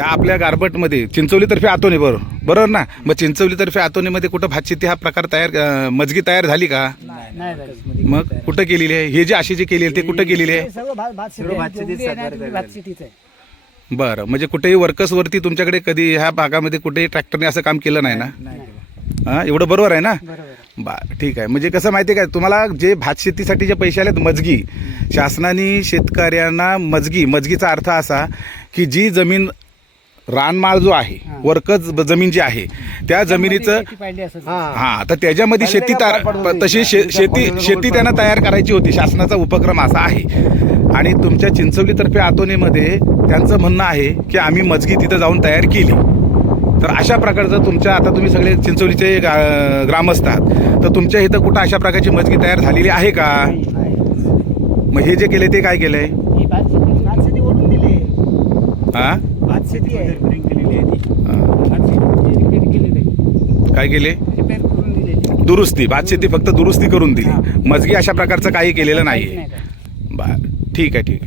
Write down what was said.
ह्या आपल्या गारबटमध्ये चिंचवलीतर्फे आतोनी बरोबर ना? मग चिंचवलीतर्फे आतोनीमध्ये कुठं भातशेती हा प्रकार तयार मजगी तयार झाली का? नाही झाली. मग कुठं केलेली आहे? हे जे अशी जे केली आहे ते कुठं केलेली आहे? हे सगळं भातशेती आहे. बरं, म्हणजे कुठेही वर्कर्सवरती तुमच्याकडे कधी ह्या भागामध्ये कुठेही ट्रॅक्टरने असं काम केलं नाही ना? हां, एवढं बरोबर आहे ना? बरोबर. ठीक आहे. म्हणजे कसं माहिती आहे काय तुम्हाला, जे भातशेतीसाठी जे पैसे आलेत मजगी, शासनाने शेतकऱ्यांना मजगीचा अर्थ असा की जी जमीन रानमाळ जो आहे, वर्कच जमीन जी आहे त्या जमिनीचं शेती पाहिली असं. हां, तर त्याच्यामध्ये तशी शेती त्यांना तयार करायची होती. शासनाचा उपक्रम असा आहे. आणि तुमच्या चिंचवलीतर्फे आतोनीमध्ये त्यांचं म्हणणं आहे की आम्ही मजगी तिथं जाऊन तयार केली. तर अशा प्रकारचं तुमच्या, आता तुम्ही सगळे चिंचवलीचे ग्रामस्थ आहात, तर तुमच्या इथं कुठं अशा प्रकारची मजगी तयार झालेली आहे का? मग हे जे केले ते काय केलंय? ही भातशेती ओढून दिली. हां, भातशेती आहे. काय केले? रिपेअर करून दिली. दुरुस्ती, भातशेती फक्त दुरुस्ती करून दिली. मजगी अशा प्रकारचं काही केलेलं नाही. बरं, ठीक आहे.